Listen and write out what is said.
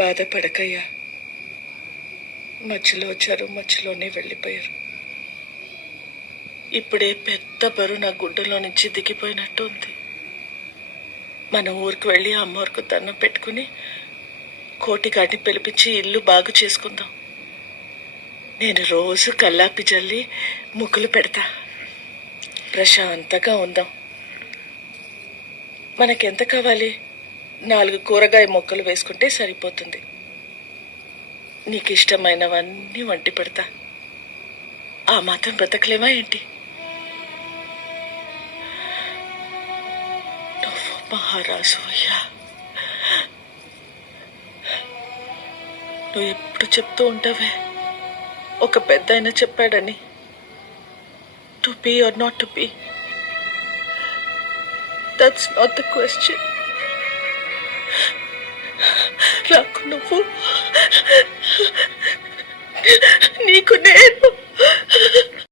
బాధపడకయ్యా. మధ్యలో వచ్చారు, మధ్యలోనే వెళ్ళిపోయారు. ఇప్పుడే పెద్ద బరువు నా గుడ్డలో నుంచి దిగిపోయినట్టు ఉంది. మన ఊరికి వెళ్ళి అమ్మవారికి దండం పెట్టుకుని కోటిగాడిని పిలిపించి ఇల్లు బాగు చేసుకుందాం. నేను రోజు కల్లాపి జల్లి ముగ్గులు పెడతా. ప్రశాంతంగా ఉందాం. మనకెంత కావాలి? 4 కూరగాయ మొక్కలు వేసుకుంటే సరిపోతుంది. నీకు ఇష్టమైనవన్నీ వండి పెడతా. ఆ మాత్రం బ్రతకలేమా ఏంటి? నువ్వు మహారాజు అయ్యా. నువ్వు ఎప్పుడు చెప్తూ ఉంటావే, ఒక పెద్ద ఆయన చెప్పాడని, to be or not to be, that's not the question. నాకు నువ్వు, నీకు నేను.